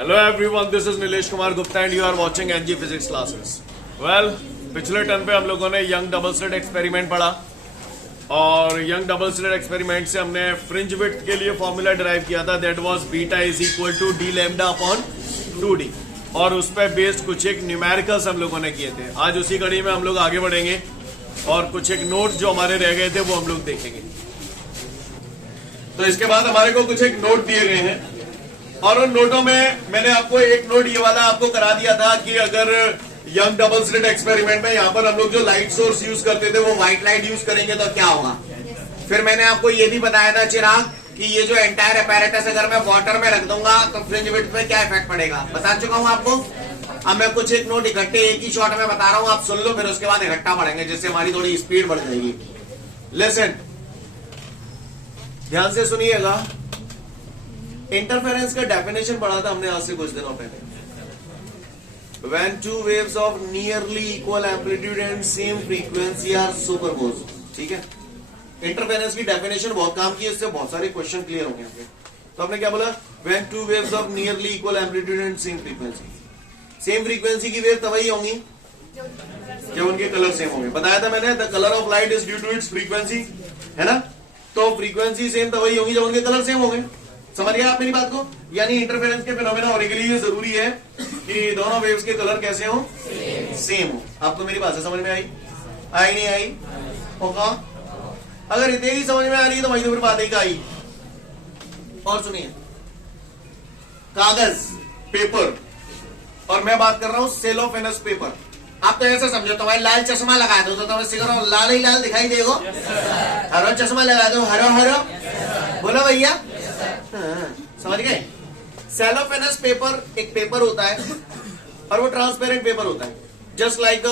Hello everyone, this is Nilesh Kumar Gupta and you are watching NG Physics Classes. Well, पिछले term पे हम लोगों ने young double slit experiment पढ़ा और यंग डबल स्लिट एक्सपेरिमेंट से हमने फ्रिंज विड्थ के लिए फॉर्मूला डिराइव किया था, that was beta is equal to d lambda upon 2d और उस पर बेस्ड कुछ एक न्यूमेरिकल्स हम लोगों ने किए थे। आज उसी कड़ी में हम लोग आगे बढ़ेंगे और कुछ एक नोट्स जो हमारे रह गए थे वो हम लोग देखेंगे। तो इसके बाद हमारे को कुछ एक नोट दिए गए हैं और उन नोटों में मैंने आपको एक नोट ये वाला आपको करा दिया था कि अगर यंग डबल स्लिट एक्सपेरिमेंट में यहाँ पर हम लोग जो लाइट सोर्स यूज करते थे वो व्हाइट लाइट यूज करेंगे तो क्या होगा। फिर मैंने आपको ये भी बताया था चिराग कि ये जो एंटायर अपैरेटस अगर मैं वाटर में रख दूंगा तो फ्रिंज विड्थ पे क्या इफेक्ट पड़ेगा बता चुका हूं आपको। अब मैं कुछ एक नोट इकट्ठे एक ही शॉट में बता रहा हूं, आप सुन लो, फिर उसके बाद इकट्ठा पढ़ेंगे जिससे हमारी थोड़ी स्पीड बढ़ जाएगी। लिसन, ध्यान से सुनिएगा। इंटरफेरेंस का डेफिनेशन पढ़ा था हमने आज से कुछ दिनों पहले। When two waves of nearly equal amplitude and same frequency are superposed, ठीक है। इंटरफेरेंस की डेफिनेशन बहुत काम की है, इससे बहुत सारे क्वेश्चन क्लियर होंगे आपके। तो आपने क्या बोला, When two waves of nearly equal amplitude and same frequency, same frequency की वेव तभी होंगी जब उनके कलर सेम होंगे। बताया था मैंने, the colour of light is due to its frequency, है ना। तो फ्रीक्वेंसी सेम तभी होंगी जब उनके कलर सेम होंगे। समझ गया आप मेरी बात को। यानी इंटरफेरेंस के फिनोमेना होने के लिए जरूरी है कि दोनों वेव्स के कलर कैसे हो, सेम हो। आपको मेरी बात से समझ में आई नहीं आई? होगा। अगर इतने ही समझ में आ रही है तो वही तो फिर बात ही आई। और सुनिए, कागज, पेपर, और मैं बात कर रहा हूं सेलोफेनस पेपर। आप तो ऐसा समझो, तुम्हारे लाल चश्मा लगा दो तो तुम्हें सिगर लाल ही लाल दिखाई देगा। हरो चश्मा लगा दो, हरो हरो, बोलो भैया। समझ गए। सेलोफेनस पेपर एक पेपर होता है और वो ट्रांसपेरेंट पेपर होता है, जस्ट लाइक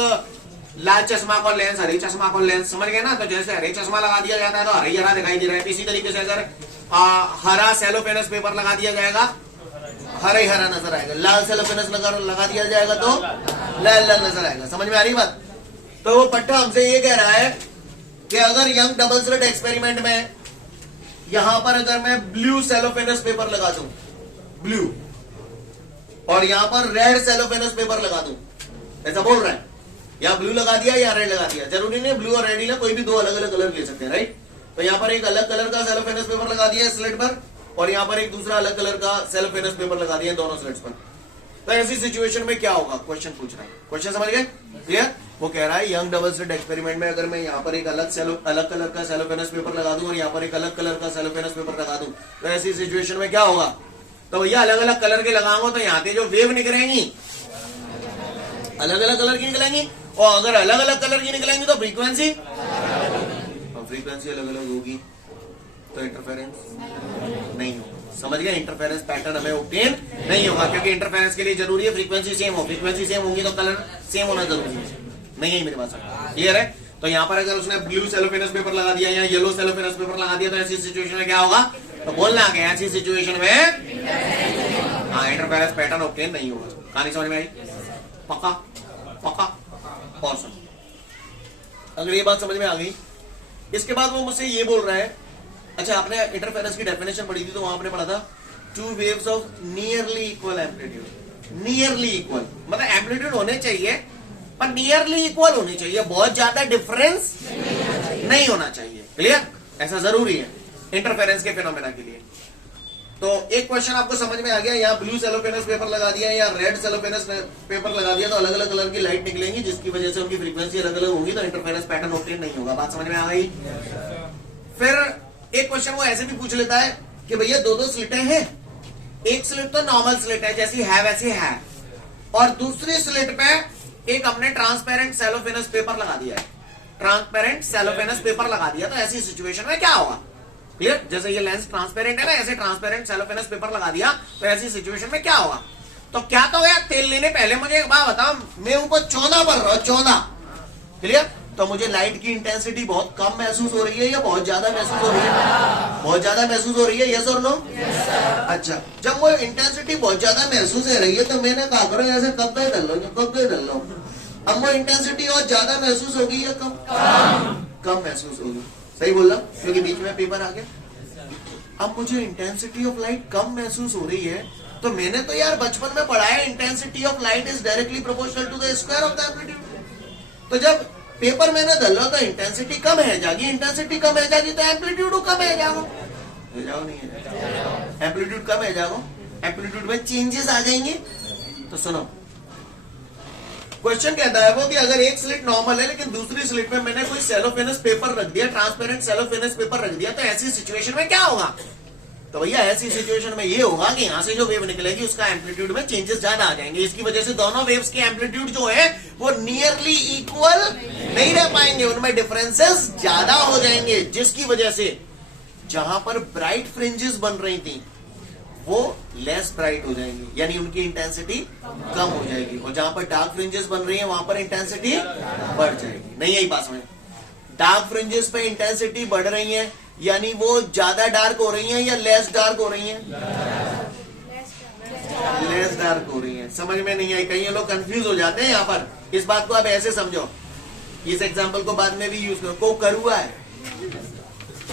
लाल चश्मा को लेंस, हरे चश्मा को लेंस, समझ गए ना। तो जैसे हरे चश्मा लगा दिया जाता है तो हरे हरा दिखाई दे रहा है, इसी तरीके से अगर हरा सेलोफेनस पेपर लगा दिया जाएगा हरा ही हरा नजर आएगा, लाल सेलोफेनस लगा दिया जाएगा तो लाल लाल नजर आएगा। समझ में आ रही बात। तो वो पट्टा हमसे ये कह रहा है कि अगर यंग डबल स्लिट एक्सपेरिमेंट में यहां पर अगर मैं ब्लू सेलोफेनस पेपर लगा दूं, ब्लू, और यहां पर रेड सेलोफेनस पेपर लगा दूं, ऐसा बोल रहा है, या ब्लू लगा दिया या रेड लगा दिया, जरूरी नहीं ब्लू और रेड ही ना, कोई भी दो अलग अलग कलर ले सकते हैं, राइट। तो यहां पर एक अलग कलर का सेलोफेनस पेपर लगा दिया स्लिट पर और यहां पर एक दूसरा अलग कलर का सेलोफेनस पेपर लगा दिया दोनों स्लिट्स पर। तो ऐसी सिचुएशन में क्या होगा, क्वेश्चन पूछ रहा है। क्वेश्चन समझ गए, क्लियर। वो कह रहा है यंग डबल स्लिट एक्सपेरिमेंट में अगर मैं यहाँ पर एक अलग कलर का सेलोफेनस पेपर लगा दूं और यहाँ पर एक अलग कलर का सेलोफेनस पेपर लगा दूं तो ऐसी सिचुएशन में क्या होगा। तो भैया अलग अलग कलर के लगाऊंगा तो यहाँ पे जो वेव निकलेंगी अलग अलग कलर की निकलेंगी, और अगर अलग अलग कलर की निकलेंगी तो फ्रीक्वेंसी अलग अलग होगी, तो इंटरफेरेंस नहीं होगा। समझ गए। इंटरफेरेंस पैटर्न हमें ऑब्टेन नहीं होगा क्योंकि इंटरफेरेंस के लिए जरूरी है फ्रीक्वेंसी सेम हो। फ्रीक्वेंसी सेम होगी तो कलर सेम होना जरूरी है। नहीं है मेरे पास, क्लियर है। तो यहाँ पर अगर उसने ब्लू सेलोफेनस पेपर लगा दिया या येलो सेलोफेनस पेपर लगा दिया तो ऐसी सिचुएशन में क्या होगा, तो बोलना कि ऐसी सिचुएशन में हाँ इंटरफेरेंस पैटर्न ऑब्टेन नहीं होगा। कहानी समझ में आई? पक्का पक्का। और सुन, अगर ये बात समझ में आ गई, इसके बाद वो मुझसे ये बोल रहा है, अच्छा आपने इंटरफेरेंस की डेफिनेशन पढ़ी थी तो वहां आपने पढ़ा था two waves of nearly equal amplitude. Nearly equal मतलब एम्पलीट्यूड होने चाहिए पर नियरली इक्वल होनी चाहिए, बहुत ज्यादा डिफरेंस नहीं होना चाहिए, क्लियर। ऐसा जरूरी है इंटरफेरेंस के फिनोमेना के लिए। तो एक क्वेश्चन आपको समझ में आ गया, यहाँ ब्लू सेलोफेनस पेपर लगा दिया या रेड सेलोफेनस पेपर लगा दिया तो अलग अलग कलर की लाइट निकलेंगी जिसकी वजह से उनकी फ्रीक्वेंसी अलग अलग होगी, तो इंटरफेरेंस पैटर्न ऑब्टेन नहीं होगा। बात समझ में आ गई। फिर एक क्वेश्चन वो ऐसे भी पूछ लेता है कि भैया दो स्लिटें हैं, एक स्लिट तो नॉर्मल स्लिट है जैसी है वैसी है, और दूसरी स्लिट पे एक हमने ट्रांसपेरेंट सेलोफेनस पेपर लगा दिया है, ट्रांसपेरेंट सेलोफेनस पेपर लगा दिया, तो ऐसी सिचुएशन में क्या होगा, क्लियर। जैसे ये लेंस ट्रांसपेरेंट है ना, ऐसे ट्रांसपेरेंट सेलोफेनस पेपर लगा दिया तो ऐसी सिचुएशन में क्या होगा। तो क्या तो गया, तेल लेने पहले मुझे एक बात बताओ, मैं ऊपर 14 पर रहा हूं, 14, क्लियर। तो मुझे लाइट की इंटेंसिटी बहुत कम महसूस हो रही है या बहुत ज्यादा महसूस हो रही है? बहुत ज्यादा महसूस हो रही है, यस और नो? अच्छा, जब वो इंटेंसिटी बहुत ज्यादा महसूस हो रही है तो मैंने कहा करो ऐसे कब गए डल लो। अब वो इंटेंसिटी और ज्यादा महसूस होगी या कम? कम महसूस होगी। सही बोल रहा हूं क्योंकि बीच में पेपर आ गया। अब मुझे इंटेंसिटी ऑफ लाइट कम महसूस हो रही है तो मैंने तो यार बचपन में पढ़ा है intensity of light is directly proportional to the square of the amplitude. तो जब पेपर मैंने धल्लो तो इंटेंसिटी कम है जागी, इंटेंसिटी कम है जागी तो एम्पलीट्यूड कम है जाओ, नहीं है एम्पलीट्यूड कम है जाओ, एम्पलीट्यूड में चेंजेस आ जाएंगे। तो सुनो क्वेश्चन कहता है वो कि अगर एक स्लिट नॉर्मल है लेकिन दूसरी स्लिट में मैंने कोई सेलोफेनस पेपर रख दिया, ट्रांसपेरेंट सेलोफेनस पेपर रख दिया, तो ऐसी सिचुएशन में क्या होगा? तो भैया ऐसी सिचुएशन में ये होगा कि यहां से जो वेव निकलेगी उसका एम्पलीट्यूड में चेंजेस ज्यादा आ जाएंगे। इसकी वजह से दोनों वेव्स के एम्पलीट्यूड जो है वो नियरली इक्वल नहीं रह पाएंगे, उनमें डिफरेंसेस ज्यादा हो जाएंगे, जिसकी वजह से जहां पर ब्राइट फ्रिंजेस बन रही थी वो लेस ब्राइट हो जाएंगी, यानी उनकी इंटेंसिटी कम हो जाएगी, और जहां पर डार्क फ्रिंजेस बन रही है वहां पर इंटेंसिटी बढ़ जाएगी। नहीं यही बात समझ? डार्क फ्रिंजेस पे इंटेंसिटी बढ़ रही है यानी वो ज्यादा डार्क हो रही है या लेस डार्क हो रही है? लेस डार्क हो रही है। समझ में नहीं आई? कई लोग कंफ्यूज हो जाते हैं यहाँ पर। इस बात को आप ऐसे समझो, इस एग्जांपल को बाद में भी यूज करो। को करुआ है,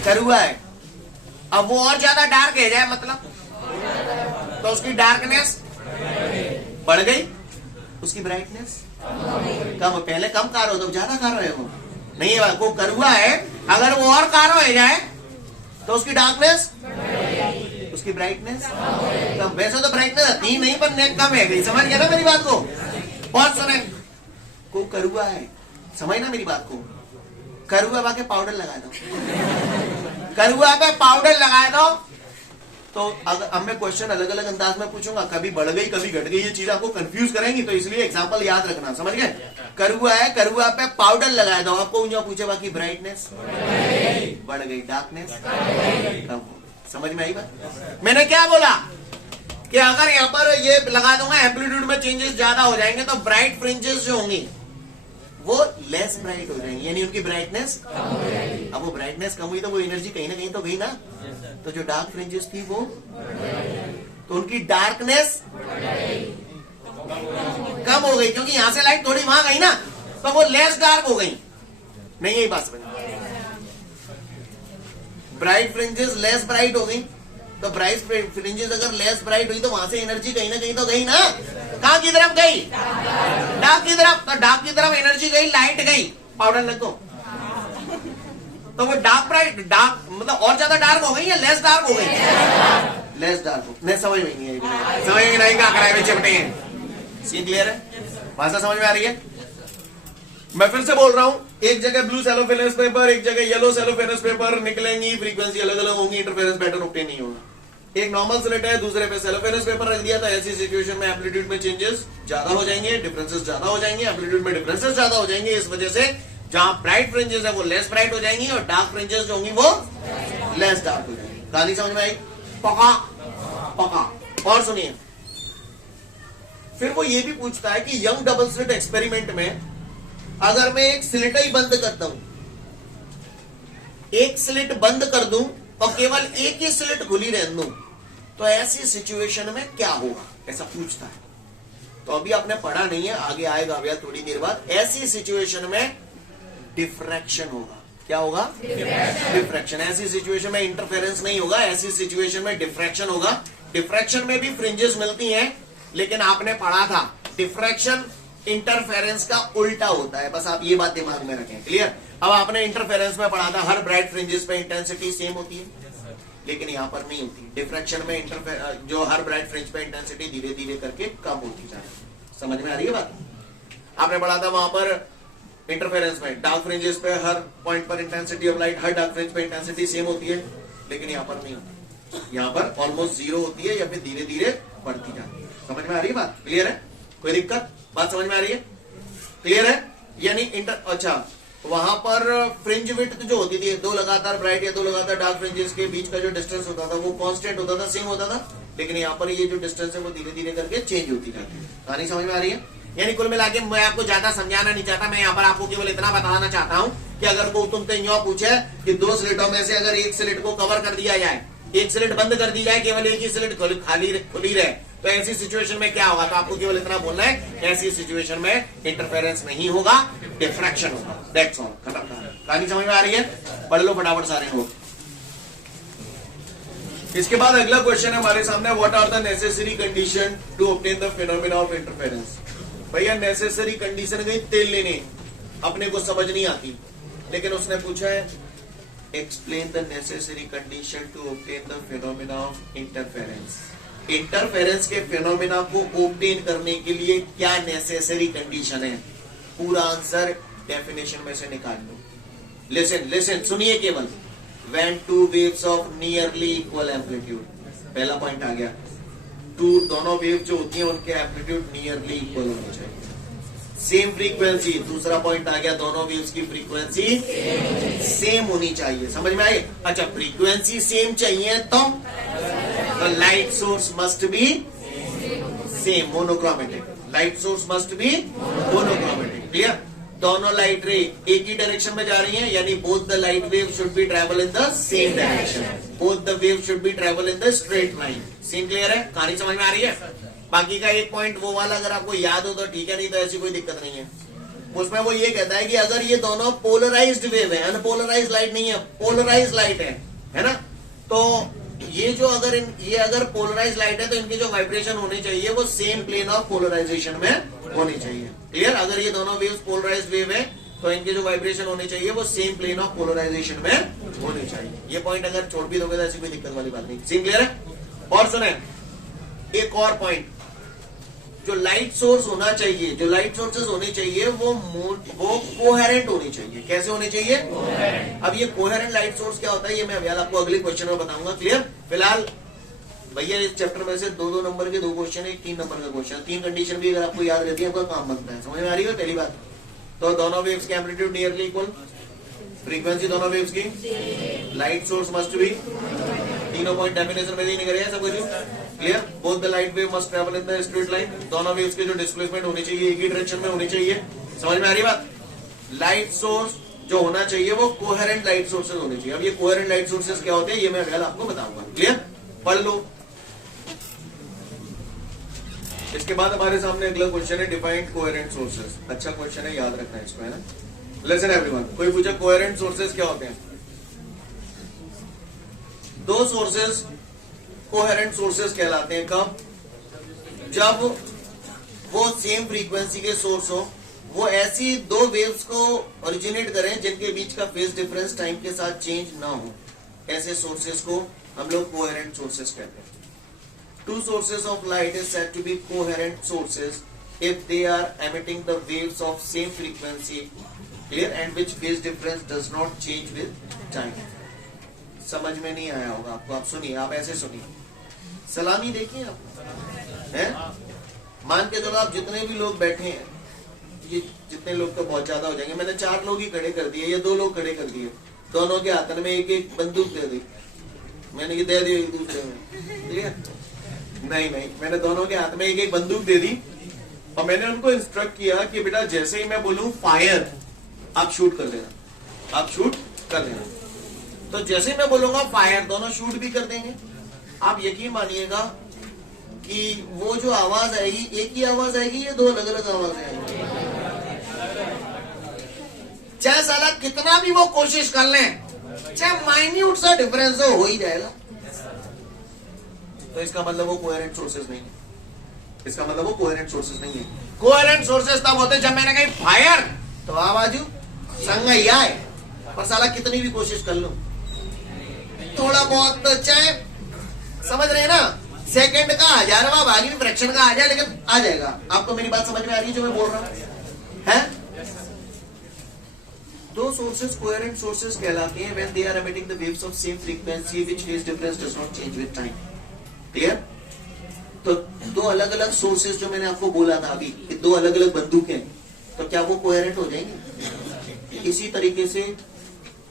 करुआ है, अब वो और ज्यादा डार्क है जाए मतलब, तो उसकी डार्कनेस बढ़ गई, उसकी ब्राइटनेस कम। पहले कम कार हो तो ज्यादा कार रहे हो, नहीं है वो करुआ है, अगर वो और कारो हो जाए तो उसकी डार्कनेस, उसकी ब्राइटनेस कम। वैसे तो ब्राइटनेस थी नहीं पर नेक कम है गई। समझ गया ना मेरी बात को? बहुत सुने, को करुआ है, समझ ना मेरी बात को? करुआ बाके पाउडर लगा दो, करुआ पे पाउडर लगा दो। तो अगर अब मैं क्वेश्चन अलग अलग अंदाज में पूछूंगा, कभी बढ़ गई कभी घट गई, ये चीज आपको कंफ्यूज करेंगी, तो इसलिए एग्जांपल याद रखना। समझ गए? करुआ है, करुआ पे पाउडर लगाया दो, आपको जो पूछे बाकी ब्राइटनेस बढ़ गई, डार्कनेस कम हो गई। समझ में आई बात? मैंने क्या बोला कि अगर यहाँ पर ये लगा दूंगा एम्पलीट्यूड में चेंजेस ज्यादा हो जाएंगे तो ब्राइट फ्रिंजेस जो होंगी वो लेस ब्राइट हो जाएंगी, यानी उनकी ब्राइटनेस कम हो जाएगी। अब वो ब्राइटनेस कम हुई तो वो एनर्जी कहीं ना कहीं तो गई ना, तो जो डार्क फ्रिंजेस थी वो, तो उनकी डार्कनेस कम हो गई, क्योंकि यहां से लाइट थोड़ी वहां गई ना, तो वो लेस डार्क हो गई। नहीं यही बात समझ? ब्राइट फ्रिंजेस लेस ब्राइट हो गई, तो ब्राइट फ्रिंजेस अगर लेस ब्राइट हुई तो वहां से एनर्जी कहीं ना कहीं तो गई ना। कहां की तरफ गई? डार्क की तरफ। तो डार्क की तरफ एनर्जी गई, लाइट गई, पाउडर लगो, तो वो डार्क ब्राइट, डार्क मतलब और ज्यादा डार्क हो गई या लेस डार्क हो गई? लेस डार्क हो। नहीं समझ में नहीं आई, समझ में नहीं, क्या कराए में चिपटे हैं। सीन क्लियर है? भाषा समझ में आ रही है? मैं फिर से बोल रहा हूं, एक जगह ब्लू सेलोफेनस पेपर, एक जगह येलो सेलोफेनस पेपर निकलेंगी, फ्रीक्वेंसी अलग अलग होंगी, इंटरफेरेंस पैटर्न ऑब्टेन नहीं होगा। एक नॉर्मल स्लिट है, दूसरे पे सेलोफेनस पेपर रख दिया, तो ऐसी सिचुएशन में एम्पलीट्यूड में चेंजेस ज्यादा हो जाएंगे, डिफरेंसेस ज्यादा हो जाएंगे, एम्पलीट्यूड में डिफरेंसेस ज्यादा हो जाएंगे। इस वजह से जहां ब्राइट फ्रिंजेस है वो लेस ब्राइट हो जाएंगी और डार्क फ्रिंजेस जो होंगी वो लेस डार्क हो जाएंगी। कहानी समझ में आई? पका पका। और सुनिए, फिर वो ये भी पूछता है कि यंग डबल स्लिट एक्सपेरिमेंट में अगर मैं एक स्लिट ही बंद करता हूं, एक स्लिट बंद कर दूं और केवल एक ही स्लिट खुली रहने दूं, तो ऐसी सिचुएशन में क्या होगा, ऐसा पूछता है। तो अभी आपने पढ़ा नहीं है, आगे आएगा भैया थोड़ी देर बाद। ऐसी सिचुएशन में डिफ्रैक्शन होगा। क्या होगा? डिफ्रैक्शन। ऐसी सिचुएशन में इंटरफेरेंस नहीं होगा, ऐसी सिचुएशन में डिफ्रैक्शन होगा। डिफ्रैक्शन में भी फ्रिंजेस मिलती हैं, लेकिन आपने पढ़ा था डिफ्रैक्शन इंटरफेरेंस का उल्टा होता है, बस आप ये बात दिमाग में रखें। क्लियर? अब आपने इंटरफेरेंस में पढ़ा था हर ब्राइट फ्रिंजेस पे इंटेंसिटी सेम होती है, लेकिन यहां पर नहीं होती। डिफ्रैक्शन में जो हर ब्राइट फ्रिंज पे इंटेंसिटी धीरे धीरे करके कम होती जाती है। समझ में आ रही है बात? आपने पढ़ा था वहां पर इंटरफेरेंस में डार्क फ्रिंजेस पे हर पॉइंट पर intensity of light, her dark fringe पे इंटेंसिटी सेम होती है, लेकिन यहां पर नहीं होती। यहां पर ऑलमोस्ट जीरो होती है या फिर धीरे धीरे बढ़ती जाती है। समझ में आ रही है बात? क्लियर है? कोई दिक्कत? बात समझ में आ रही है? क्लियर है? यानी अच्छा, वहां पर फ्रिंज विड्थ जो होती थी, दो लगातार ब्राइट या दो लगातार डार्क फ्रिंजेस के बीच का जो डिस्टेंस होता था वो कांस्टेंट होता था, सेम होता था, लेकिन यहाँ पर ये जो डिस्टेंस है वो धीरे धीरे करके चेंज होती जाती है। कहानी समझ में आ रही है? यानी कुल मिला के मैं आपको ज्यादा समझाना नहीं चाहता, मैं यहाँ पर आपको केवल इतना बताना चाहता हूँ कि अगर को तुमसे यूं पूछे कि दो स्लिटों में से अगर एक स्लिट को कवर कर दिया जाए, एक स्लिट बंद कर दी जाए, केवल एक ही स्लिट खुली रहे, तो ऐसी सिचुएशन में क्या होगा? तो आपको केवल इतना बोलना है, ऐसी सिचुएशन में इंटरफेरेंस नहीं होगा, डिफ्रैक्शन होगा। That's all. कहानी समझ में आ रही है? पढ़ लो फटाफट सारे लोग। इसके बाद अगला क्वेश्चन है हमारे सामने, what are the necessary condition to obtain the phenomena of interference. भैया नेसेसरी कंडीशन गई तेल लेने, अपने को समझ नहीं आती, लेकिन उसने पूछा है explain the necessary condition to obtain the phenomena of interference. Interference के फिनोमेना को ऑब्टेन करने के लिए क्या नेसेसरी कंडीशन है, पूरा आंसर डेफिनेशन में से निकाल लो। लिसन लिसन, सुनिए केवल, when two waves of nearly equal amplitude, पहला पॉइंट आ गया, टू दोनों वेव जो होती हैं उनके एम्पलीट्यूड नियरली इक्वल होने चाहिए, सेम फ्रीक्वेंसी, दूसरा पॉइंट आ गया, दोनों वेव्स की फ्रीक्वेंसी सेम होनी चाहिए। समझ में आई? अच्छा, फ्रीक्वेंसी सेम चाहिए तो light source must be same, monochromatic, light source must be monochromatic. Clear? दोनों लाइट रे एक ही डायरेक्शन में जा रही हैं, यानी both the light wave should be travel in the same direction, both the wave should be travel in the straight line. Scene clear है? कहानी समझ में आ रही है? बाकी का एक पॉइंट वो वाला अगर आपको याद हो तो ठीक है, नहीं तो ऐसी कोई दिक्कत नहीं है। उसमें वो ये कहता है कि अगर ये दोनों पोलराइज्ड वेव है, अनपोलराइज्ड लाइट नहीं है, पोलराइज्ड लाइट है ना, तो ये जो अगर पोलराइज्ड लाइट है तो इनके जो वाइब्रेशन होने चाहिए वो सेम प्लेन ऑफ पोलराइजेशन में होनी चाहिए। क्लियर? अगर ये दोनों वेव्स पोलराइज्ड वेव है तो इनके जो वाइब्रेशन होने चाहिए वो सेम प्लेन ऑफ पोलराइजेशन में होने चाहिए। ये पॉइंट अगर छोड़ भी दोगे तो ऐसी कोई दिक्कत वाली बात नहीं। सीन क्लियर है? और सुने एक और पॉइंट, जो लाइट सोर्स होना चाहिए, जो लाइट सोर्सेज होने चाहिए वो कोहेरेंट होनी चाहिए। कैसे होने चाहिए? अब ये कोहेरेंट लाइट सोर्स क्या होता है ये मैं अभी आपको अगले क्वेश्चन में बताऊंगा। क्लियर? फिलहाल भैया इस चैप्टर में से दो नंबर के दो क्वेश्चन है, 3 नंबर का क्वेश्चन, 3 कंडीशन भी अगर आपको याद रहती है आपका काम बनता है। समझ में आ रही है? पहली बात तो दोनों वेव्स के एम्पलीट्यूड नियरली इक्वल, फ्रीक्वेंसी दोनों वेव्स की, लाइट सोर्स मस्ट बी, तीनों पॉइंट डेफिनेशन में नहीं करे सब कुछ clear. Both the light wave must travel in the straight line, दोनों वेव्स के जो डिस्प्लेसमेंट होनी चाहिए एक ही डायरेक्शन में होनी चाहिए। समझ में आ रही बात? लाइट सोर्स जो होना चाहिए वो कोहेरेंट लाइट सोर्सेज होने चाहिए। अब ये कोहेरेंट लाइट सोर्सेज क्या होते हैं ये मैं अगला आपको बताऊंगा। क्लियर? पढ़ लो। इसके बाद हमारे सामने अगला क्वेश्चन है डिफाइंड कोहेरेंट सोर्सेज। अच्छा क्वेश्चन है, याद रखना है इसको, है ना। लिसन एवरीवन, कोई पूछा कोहेरेंट सोर्सेज क्या होते हैं? दो सोर्सेज कोहेरेंट सोर्सेज कहलाते हैं कब? जब वो सेम फ्रीक्वेंसी के सोर्स हो, वो ऐसी दो वेव्स को ओरिजिनेट करें जिनके बीच का फेज डिफरेंस टाइम के साथ चेंज ना हो, ऐसे सोर्सेज को हम लोग कोहेरेंट सोर्सेज कहते हैं। Two sources of light is said to be coherent sources if they are emitting the waves of same frequency, clear, and which phase difference does not change with time. समझ में नहीं आया होगा आपको, आप सुनिए, आप ऐसे सुनिए। सलामी देखिए आप, हैं? मान के चलो आप जितने भी लोग बैठे हैं, ये जितने लोग तो बहुत ज्यादा हो जाएंगे, मैंने 4 लोग ही खड़े कर दिए या 2 लोग खड़े कर दिए, दोनों के हाथ में एक एक बंदूक दे दी, मैंने ये दे दी एक दूसरे में, ठीक है? नहीं, मैंने दोनों के हाथ में एक एक बंदूक दे दी और मैंने उनको इंस्ट्रक्ट किया कि बेटा जैसे ही मैं बोलूं फायर, आप शूट कर देना, आप शूट कर देना। तो जैसे ही मैं बोलूंगा फायर, दोनों शूट भी कर देंगे। आप यकीन मानिएगा कि वो जो आवाज आएगी एक ही आवाज आएगी या 2 अलग अलग आवाज आएगी? चाहे साला कितना भी वो कोशिश कर लें, चाहे माइन्यूट सा डिफरेंस हो ही जाएगा। तो इसका मतलब वो कोहेरेंट सोर्सेज नहीं है, इसका मतलब वो कोहेरेंट सोर्सेज नहीं है। कोहेरेंट सोर्सेज तब होते जब मैंने कही फायर तो आवाज संगैया है, पर साला कितनी भी कोशिश कर लो, थोड़ा बहुत तो चाहे समझ रहे हैं ना, सेकंड का 1000वां भाग भी फ्रैक्शन का आ जाए लेकिन आ जाएगा। आपको मेरी बात समझ में आ रही है जो मैं बोल रहा हूं? है? दो सोर्सेज कोहेरेंट सोर्सेज कहलाते हैं when they are emitting the waves of same frequency which phase difference does not change with time. Clear? तो 2 अलग अलग सोर्सेज जो मैंने आपको बोला था अभी कि 2 अलग अलग बंदूकें, तो क्या वो कोहेरेंट हो जाएंगे? इसी तरीके से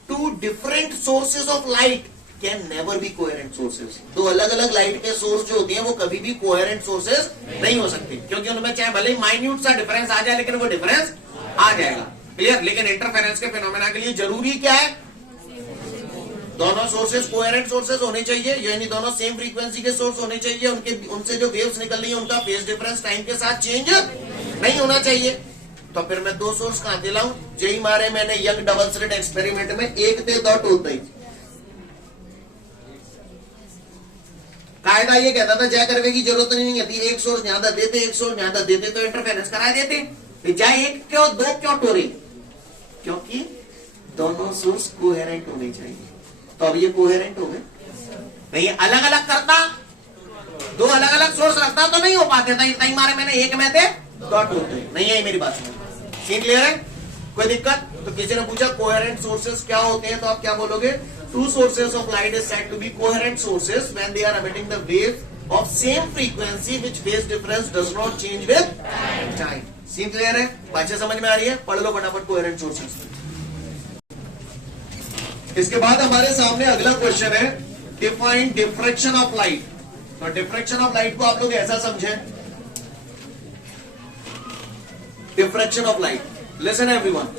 2 different sources of light can never be coherent sources. 2 अलग अलग लाइट के सोर्स जो होते हैं वो कभी भी कोहेरेंट सोर्सेज नहीं हो सकते, क्योंकि उनमें चाहे भले ही माइन्यूट सा डिफरेंस आ जाए लेकिन वो डिफरेंस आ जाएगा। क्लियर? लेकिन इंटरफेरेंस के फिनोमेना के लिए जरूरी क्या है? दोनों सोर्सेज कोहेरेंट सोर्सेज होने चाहिए, यानी दोनों सेम फ्रीक्वेंसी के सोर्स होने चाहिए, उनसे जो वेव्स निकल रही है उनका फेज डिफरेंस टाइम के साथ चेंज नहीं होना चाहिए। तो फिर मैं 2 सोर्स कहां से लाऊं? यही मारे मैंने यंग डबल स्लिट एक्सपेरिमेंट में 1 ते 2 टोल दी, कायदा ये कहता था जय करवे की जरूरत नहीं होती, एक सोर्स ज्यादा देते एक सोर्स ज्यादा देते तो इंटरफेरेंस करा देते। जाए एक क्यों दो क्यों टोरे, क्योंकि दोनों सोर्स कोहेरेंट होने चाहिए। तो अब ये कोहेरेंट हो गए नहीं, अलग अलग करता, दो अलग अलग सोर्स रखता तो नहीं हो पाते था। इतना ही मारे मैंने एक में थे डॉट होते नहीं है। मेरी बात सुनो, सीन क्लियर है? कोई दिक्कत? तो किसी ने पूछा कोहेरेंट सोर्सेस क्या होते हैं, तो आप क्या बोलोगे? Two sources of light is said to be coherent sources when they are emitting the wave of same frequency which phase difference does not change with time. Scene clear है? बातें समझ में आ रही है? पढ़ लो फटाफट कोहेरेंट सोर्सेस। इसके बाद हमारे सामने अगला क्वेश्चन है, डिफाइन डिफ्रैक्शन ऑफ लाइट। तो डिफ्रैक्शन ऑफ लाइट को आप लोग ऐसा समझें, diffraction of light, listen everyone.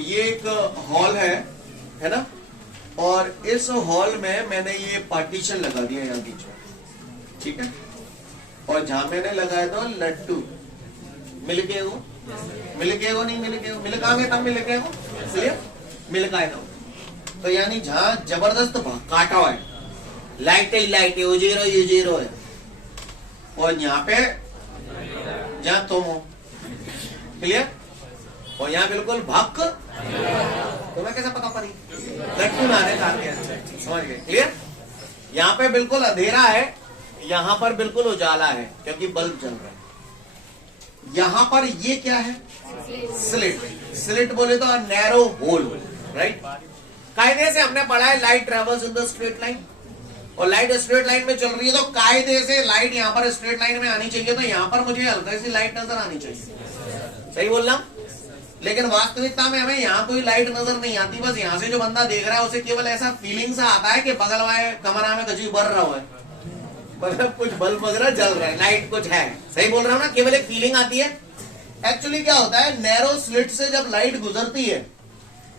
ये एक हॉल है ना, और इस हॉल में मैंने ये पार्टीशन लगा दिया यहां बीच में, ठीक है। और जहां मैंने लगाया था लट्टू, मिल गए वो, मिल गए वो नहीं मिल गए, मिल कहांगे तब मिल गए वो, इसलिए मिल का है। तो यानी जहां जबरदस्त काटा हुआ है, लाइट ही लाइट है, उजेरो है, और यहाँ पे जहां तुम हो, क्लियर, और यहाँ बिल्कुल भक, तुम्हें कैसा पता पड़ी? लट्टू लाने जाते हैं, समझ गए? क्लियर। यहाँ पे बिल्कुल अंधेरा है, यहाँ पर बिल्कुल उजाला है क्योंकि बल्ब जल रहा है। यहाँ पर ये क्या है? स्लिट। स्लिट बोले तो नैरो होल, राइट। कायदे से हमने पढ़ा है light travels in the straight line, और लाइट स्ट्रेट लाइन में चल रही है तो कायदे से लाइट यहाँ पर स्ट्रेट लाइन में आनी चाहिए, तो यहाँ पर मुझे हल्का सी लाइट नजर आनी चाहिए। सही बोल रहा हूं? लेकिन वास्तविकता में हमें यहाँ कोई लाइट नजर नहीं आती। बस यहाँ से जो बंदा देख रहा है उसे केवल ऐसा फीलिंग सा आता है कि बगल वाले कमरा में कहीं बर रहा है, मतलब कुछ बल्ब वगैरह जल रहा है, लाइट कुछ है। सही बोल रहा हूँ ना? केवल एक फीलिंग आती है। एक्चुअली क्या होता है, नैरो स्लिट से जब लाइट गुजरती है,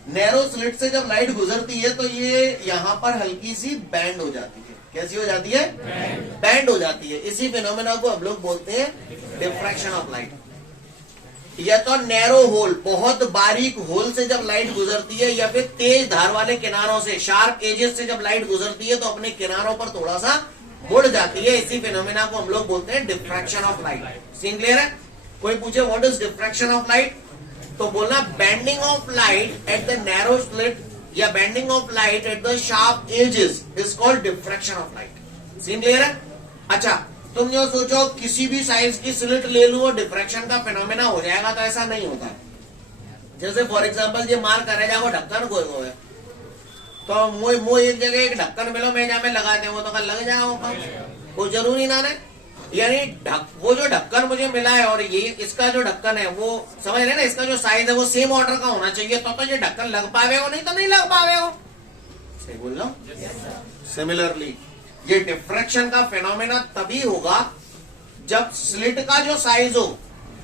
नैरो स्लिट से जब लाइट गुजरती है तो ये यहाँ पर हल्की सी बैंड हो जाती है। कैसी हो जाती है? बैंड हो जाती है। इसी फिनोमेना को हम लोग बोलते हैं डिफ्रैक्शन ऑफ लाइट। या तो नैरो होल, बहुत बारीक होल से जब लाइट गुजरती है, या फिर तेज धार वाले किनारों से, शार्प एजेस से जब लाइट गुजरती है तो अपने किनारों पर थोड़ा सा मुड़ जाती है। इसी फिनोमेना को हम लोग बोलते हैं diffraction of light. Scene clear है? कोई पूछे what is diffraction of light, तो बोलना bending of light at the narrow slit या bending of light at the sharp edges is called diffraction of light. Scene clear है? अच्छा, तुम जो सोचो किसी भी साइज की स्लिट ले लो और डिफ्रैक्शन का फिनोमेना हो जाएगा, तो ऐसा नहीं होता है। जैसे फॉर एग्जांपल ये मार करे जाओ ढक्कन कोई हो है, तो मो एक जगह एक ढक्कन मिलो मैं जहाँ में लगाते वो तो कल लग जाएगा, कोई जरूरी ना है। यानी वो जो ढक्कन मुझे मिला है और ये इसका जो ढक्कन है वो समझ रहे ना, इसका जो साइज है वो सेम ऑर्डर का होना चाहिए, तो ये ढक्कन लग पावे हो, नहीं तो नहीं लग पावे हो। सही बोल रहा हूं? सिमिलरली ये डिफ्रैक्शन का फिनोमेना तभी होगा जब स्लिट का जो साइज हो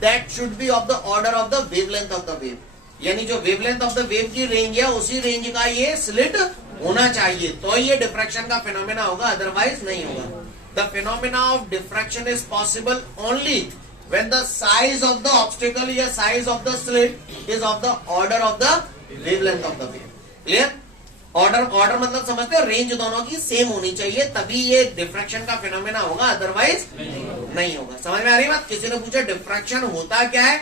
that should be of the order of the wavelength of the wave. यानी जो वेवलेंथ ऑफ द वेव की रेंज है उसी रेंज का ये स्लिट होना चाहिए, तो ये डिफ्रैक्शन का फिनोमेना होगा, अदरवाइज नहीं होगा। The phenomena of diffraction is possible only when the size of the obstacle या size of the slit is of the order of the wavelength of the wave. Clear? Order मतलब समझते हो? Range दोनों की same होनी चाहिए, तभी ये डिफ्रैक्शन का फिनोमेना होगा, अदरवाइज नहीं होगा। समझ में आ रही बात? किसी ने पूछा डिफ्रैक्शन होता क्या है,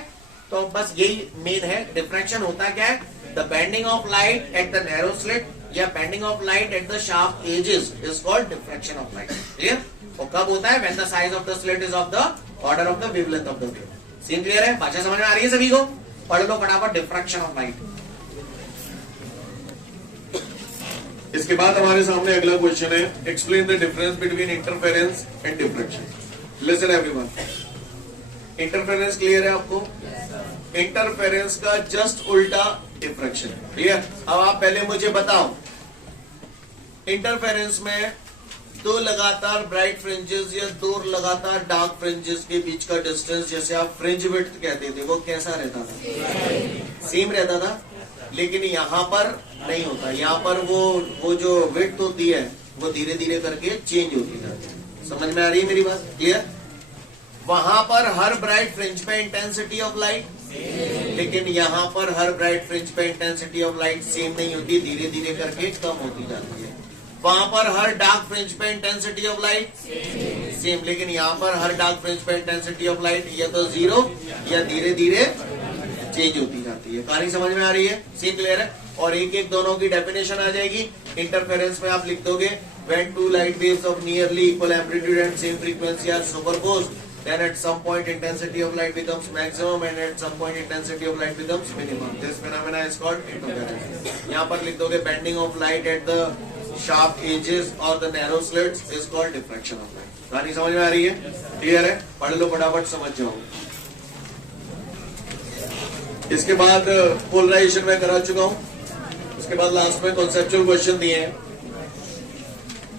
तो बस यही मेन है। डिफ्रैक्शन होता क्या है? The bending of light at the narrow slit या bending of light at the sharp edges is called diffraction of light. Clear? वो कब होता है? when the size of the slit is of the order of the wavelength of the wave. Scene clear है? भाषा समझ में आ रही है सभी को? पढ़ लो फटाफट डिफ्रैक्शन ऑफ लाइट। इसके बाद हमारे सामने अगला क्वेश्चन है, explain the difference between interference and diffraction. Listen everyone, interference clear है आपको? इंटरफेरेंस का जस्ट उल्टा डिफ्रैक्शन। क्लियर? अब आप पहले मुझे बताओ, इंटरफेरेंस में दो लगातार ब्राइट फ्रिंजेस या दो लगातार डार्क फ्रिंजेस के बीच का डिस्टेंस, जैसे आप फ्रिंज विड्थ कहते थे, वो कैसा रहता था? सेम रहता था। लेकिन यहाँ पर नहीं होता, यहाँ पर वो जो विड्थ होती है वो धीरे धीरे करके चेंज होती जाती है। समझ में आ रही है मेरी बात? क्लियर? वहां पर हर ब्राइट फ्रिंज पे इंटेंसिटी ऑफ लाइट, लेकिन यहाँ पर हर ब्राइट फ्रिंज पे इंटेंसिटी ऑफ लाइट सेम नहीं होती, धीरे धीरे करके कम होती जाती है। वहां पर हर डार्क फ्रिंज पे इंटेंसिटी ऑफ लाइट सेम, लेकिन यहाँ पर हर डार्क फ्रिंज पे इंटेंसिटी ऑफ लाइट या तो जीरो या धीरे धीरे चेंज होती जाती है। कहानी समझ में आ रही है? सीन क्लियर है? और एक एक दोनों की डेफिनेशन आ जाएगी। इंटरफेरेंस में आप लिख दोगे when two light waves of nearly equal amplitude and same frequency are superposed, then at some point intensity of light becomes maximum and at some point intensity of light becomes minimum. This phenomena is called interference. यहाँ पर लिख दोगे bending of light at the sharp edges or the narrow slits is called diffraction of light. कहानी समझ में आ रही है? Clear है? पढ़ लो फटाफट, समझ जाओ। इसके बाद पोलराइजेशन में करा चुका हूं। उसके बाद लास्ट में कॉन्सेप्चुअल क्वेश्चन दिए हैं।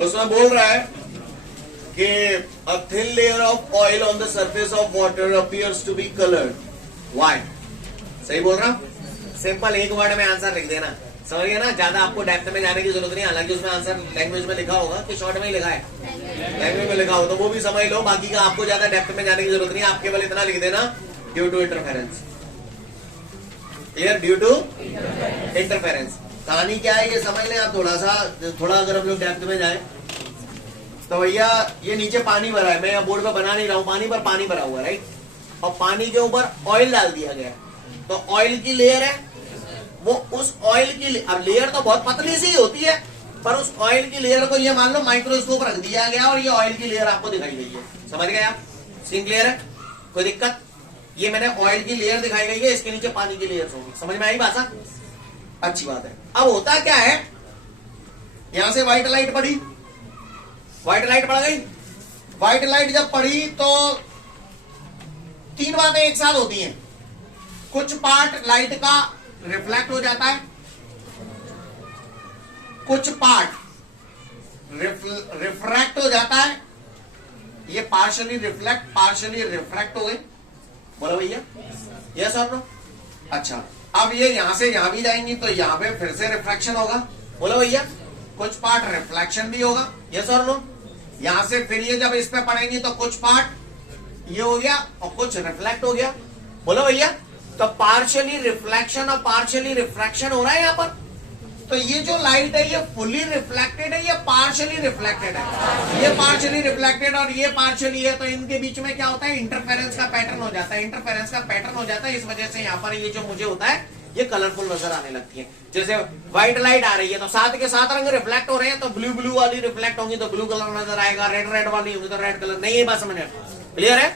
उसमें बोल रहा है कि a thin layer of oil on the surface of water appears to be colored. Why? सही बोल रहा? सिंपल एक वर्ड में आंसर लिख देना, समझ गए ना? ज्यादा आपको डेप्थ में जाने की जरूरत नहीं, हालांकि उसमें आंसर लैंग्वेज में लिखा होगा कि शॉर्ट में ही लिखा है, लैंग्वेज में लिखा हो तो वो भी समझ लो। बाकी का आपको ज्यादा डेप्थ में जाने की जरूरत नहीं, आप केवल इतना लिख देना due to interference. Clear? Due to interference. कहानी क्या है ये समझ लें आप। थोड़ा अगर हम लोग डेप्थ में जाए तो भैया ये नीचे पानी भरा है, मैं यहाँ बोर्ड पे बना नहीं रहा हूँ, पानी पर पानी भरा हुआ है, राइट? और पानी के ऊपर ऑयल डाल दिया गया, तो ऑयल की लेयर है, वो उस ऑयल की अब लेयर तो बहुत पतली सी होती है, पर उस ऑयल की लेयर को ये मान लो माइक्रोस्कोप रख दिया गया और ये ऑयल की लेयर आपको दिखाई गई है। समझ गए आप? सीन क्लियर है? कोई दिक्कत? ये मैंने ऑयल की लेयर दिखाई गई है, इसके नीचे पानी की लेयर होगी। समझ में आई भाषा? अच्छी बात है। अब होता क्या है, यहां से व्हाइट लाइट पड़ी, व्हाइट लाइट पड़ गई। व्हाइट लाइट जब पड़ी तो तीन बातें एक साथ होती हैं। कुछ पार्ट लाइट का रिफ्लेक्ट हो जाता है, कुछ पार्ट रिफ्रैक्ट हो जाता है। ये पार्शियली रिफ्लेक्ट पार्शियली रिफ्रैक्ट हो गए, बोलो भैया यस और नो? अच्छा, अब ये यहां से यहां भी जाएंगी तो यहां पे फिर से रिफ्रैक्शन होगा, बोलो भैया। कुछ पार्ट रिफ्लेक्शन भी होगा, यस और नो? यहां से फिर ये जब इस पे पड़ेंगी तो कुछ पार्ट ये हो गया और कुछ रिफ्लेक्ट हो गया, बोलो भैया। तो पार्शियली रिफ्लेक्शन और पार्शियली रिफ्रैक्शन हो रहा है यहां पर। तो ये जो लाइट है ये फुली रिफ्लेक्टेड है, ये पार्शियली रिफ्लेक्टेड है। ये पार्शियली रिफ्लेक्टेड और ये पार्शियली है, तो इनके बीच में क्या होता है, इंटरफेरेंस का पैटर्न हो जाता है। इंटरफेरेंस का पैटर्न हो जाता है, इस वजह से यहाँ पर ये जो मुझे होता है ये कलरफुल नजर आने लगती है। जैसे व्हाइट लाइट आ रही है तो साथ के साथ रंग रिफ्लेक्ट हो रहे हैं, तो ब्लू ब्लू वाली रिफ्लेक्ट होंगी तो ब्लू कलर नजर आएगा, रेड रेड वाली होगी तो रेड कलर। नहीं, ये बात समझ में क्लियर है?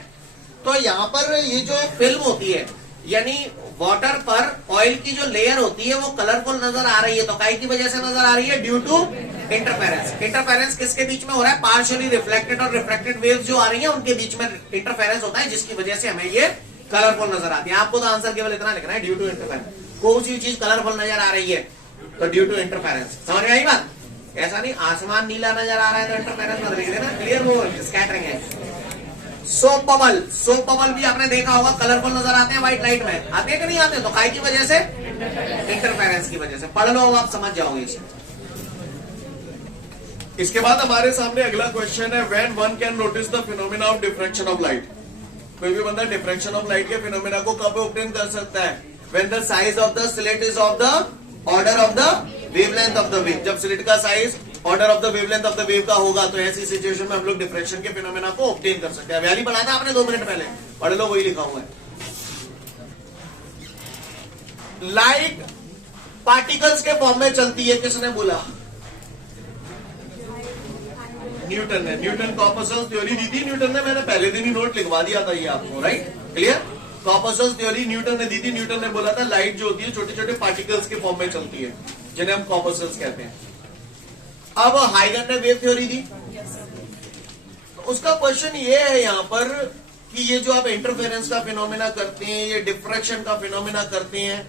तो यहाँ पर ये जो फिल्म होती है, यानी वाटर पर ऑयल की जो लेयर होती है वो कलरफुल नजर आ रही है, तो काई की वजह से नजर आ रही है, ड्यू टू इंटरफेरेंस। इंटरफेरेंस किसके बीच में हो रहा है? पार्शियली रिफ्लेक्टेड और रिफ्रैक्टेड वेव्स जो आ रही है उनके बीच में इंटरफेरेंस होता है, जिसकी वजह से हमें ये कलरफुल नजर आती है। आपको तो आंसर केवल इतना लिखना है, ड्यू टू इंटरफेरेंस। कौन सी चीज कलरफुल नजर आ रही है तो ड्यू टू इंटरफेरेंस। समझ में आई बात? ऐसा नहीं आसमान नीला नजर आ रहा है तो इंटरफेरेंस मत लिख देना, क्लियर? वो स्कैटरिंग है। सोप बबल भी आपने देखा होगा, कलरफुल नजर आते हैं व्हाइट लाइट में, आते हैं कि नहीं आते? तो काय की वजह से? इंटरफेरेंस की वजह से। पढ़ लो, आप समझ जाओगे इसे। इसके बाद हमारे सामने अगला क्वेश्चन है, when one can notice the phenomena of diffraction of light. कोई भी बंदा डिफ्रैक्शन ऑफ लाइट के फिनोमेना को कब ऑब्टेन कर सकता है? When the size of the slit is of the order of the wavelength of the wave. जब स्लिट का size order of the wavelength of the wave का होगा तो ऐसी सिचुएशन में हम लोग डिफ्रैक्शन के फिनोमेना को ऑब्टेन कर सकते हैं। वैली बनाया था आपने 2 मिनट पहले, पढ़ लो, वही लिखा हुआ है। लाइट पार्टिकल्स के फॉर्म में चलती है, किसने बोला? न्यूटन ने। न्यूटन कॉर्पसल्स थ्योरी दी थी न्यूटन ने, मैंने पहले दिन ही नोट लिखवा दिया था ये आपको, right? Clear? Corpuscles theory Newton ने दी थी। न्यूटन ने बोला था लाइट जो होती है छोटे छोटे पार्टिकल्स के फॉर्म में चलती है, जिन्हें हम कॉर्पसल्स कहते हैं। अब हाइगन ने वेव थ्योरी दी। तो उसका क्वेश्चन ये है यहां पर कि ये जो आप इंटरफेरेंस का फिनोमेना करते हैं, ये डिफ्रैक्शन का फिनोमेना करते हैं,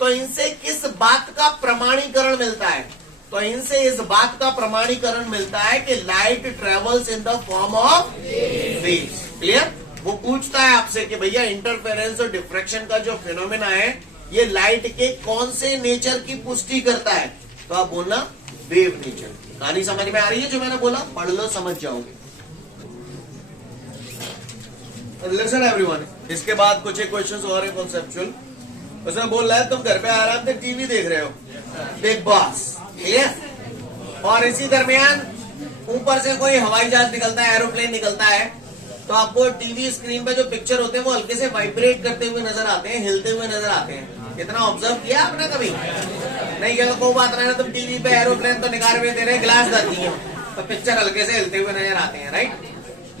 तो इनसे किस बात का प्रमाणीकरण मिलता है? तो इनसे इस बात का प्रमाणीकरण मिलता है कि light travels in the form of waves. Clear? वो पूछता है आपसे कि भैया इंटरफेरेंस और डिफ्रैक्शन का जो फिनोमेना है ये लाइट के कौन से नेचर की पुष्टि करता है? तो आप बोलना वेव नेचर। कहानी समझ में आ रही है जो मैंने बोला? पढ़ लो, समझ जाओगे। लिसन एवरीवन, इसके बाद कुछ एक क्वेश्चंस और है कॉन्सेप्चुअल। उसमें बोल रहा है तुम घर पे आराम से टीवी देख रहे हो, बिग बॉस, क्लियर? और इसी दरमियान ऊपर से कोई हवाई जहाज निकलता है, एरोप्लेन निकलता है, तो आपको टीवी स्क्रीन पे जो पिक्चर होते हैं वो हल्के से वाइब्रेट करते हुए नजर आते हैं, हिलते हुए नजर आते हैं। इतना ऑब्जर्व किया आपने कभी? नहीं किया तो कोई बात नहीं, तुम टीवी पे एरोप्लेन तो निकाल हुए दे रहे, ग्लास दाती है, तो पिक्चर हल्के से हिलते हुए नजर आते हैं, राइट?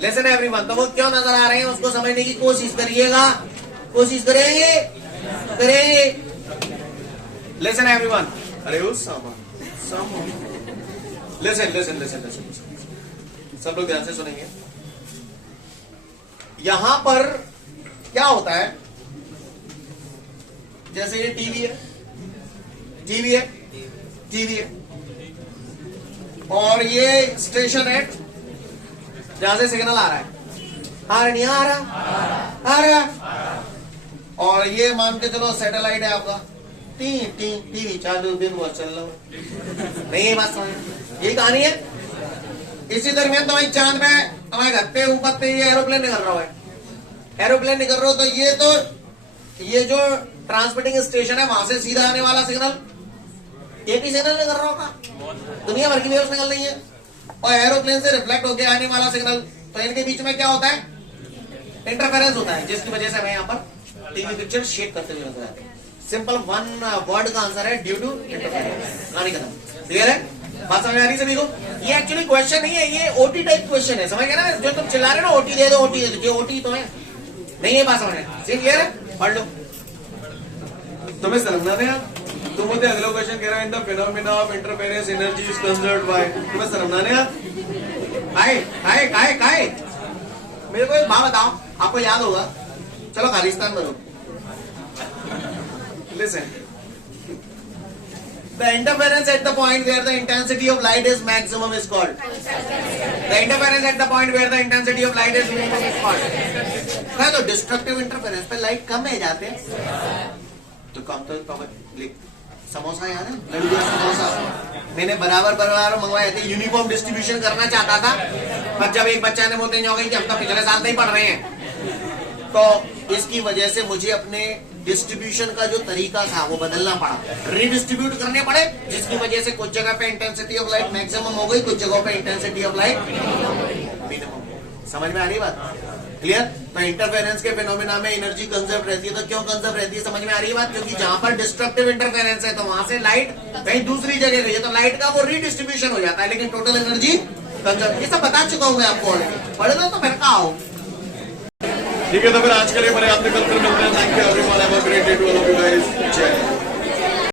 लिसन एवरीवन, तो वो क्यों नजर आ रहे हैं उसको समझने की कोशिश करिएगा, कोशिश करेंगे। लिसन एवरीवन, अरे उस लिसन, सब लोग ध्यान से सुनेंगे। यहां पर क्या होता है, जैसे ये टीवी है और ये स्टेशन है जहां से सिग्नल आ रहा है, नहीं आ रहा, और ये मान के चलो सैटेलाइट है आपका, टीवी चालू, दिन बहुत चल रहा नहीं, ये बात समझ, यही कहानी है। इसी दरमियान तुम्हारी चांद पे तुम्हारे घर पे ऊपर पे ये एरोप्लेन निकल रहा हो, तो ये जो ट्रांसमिटिंग स्टेशन है वहां से सीधा आने वाला सिग्नल, एक ही सिग्नल निकल रहा होगा, दुनिया भर की वेव्स निकल रही है, और एरोप्लेन से रिफ्लेक्ट होकर आने वाला सिग्नल, तो इनके बीच में क्या होता है, इंटरफेरेंस होता है, जिसकी वजह से हमें यहाँ पर टीवी पिक्चर शेक करते हुए नजर आते हैं। सिंपल वन वर्ड का आंसर है ड्यू टू इंटरफेरेंस। कहानी खत्म। क्लियर है? बात समझ आ रही सभी को? ये एक्चुअली क्वेश्चन नहीं है, ये ओटी टाइप क्वेश्चन है, समझ गए ना? जो तुम चिल्ला रहे हो ना, ओटी दे दो, ओटी तो है नहीं है, बात समझ रहे? क्लियर है? पढ़ लो, तुम्हें समझना था। तुम मुझे अगला क्वेश्चन कह रहा है, in the phenomena of interference energy is conserved by, तुम्हें समझना नहीं? काय मेरे को एक बात बताओ, आपको याद होगा, चलो खालिस्तान बनो। Listen, the interference at the point where the intensity of light is maximum is called, the interference at the point where the intensity of light is minimum is called, क्या? तो डिस्ट्रक्टिव इंटरफेरेंस पे light कम है जाते हैं, तो कम तो समोसा याद है, लड्डू समोसा मैंने बराबर मंगवाए थे, यूनिफॉर्म डिस्ट्रीब्यूशन करना चाहता था, पर जब एक बच्चा ने बोलते हो गई कि हम तो पिछले साल नहीं पढ़ रहे हैं, तो इसकी वजह से मुझे अपने डिस्ट्रीब्यूशन का जो तरीका था वो बदलना पड़ा, रीडिस्ट्रीब्यूट करने पड़े, जिसकी वजह से कुछ जगह पे इंटेंसिटी ऑफ लाइट मैक्सिमम हो गई, कुछ जगहों पे इंटेंसिटी ऑफ लाइट मिनिमम। समझ में आ रही बात? क्लियर? तो इंटरफेरेंस के फिनोमेना में एनर्जी कंजर्व रहती है, तो क्यों कंजर्व रहती है समझ में आ रही है बात? क्योंकि जहां पर डिस्ट्रक्टिव इंटरफेरेंस है तो वहां से लाइट कहीं दूसरी जगह गई है, तो लाइट का वो रीडिस्ट्रीब्यूशन हो जाता है, लेकिन टोटल एनर्जी कंजर्व। ये सब बता चुका हूं मैं आपको ऑलरेडी, पढ़ लो तो फिर कहा हो। ठीक है, तो फिर आज के लिए मैंने आपने कल मिलते हैं। Thank you everyone, have a great day to all of you guys. जय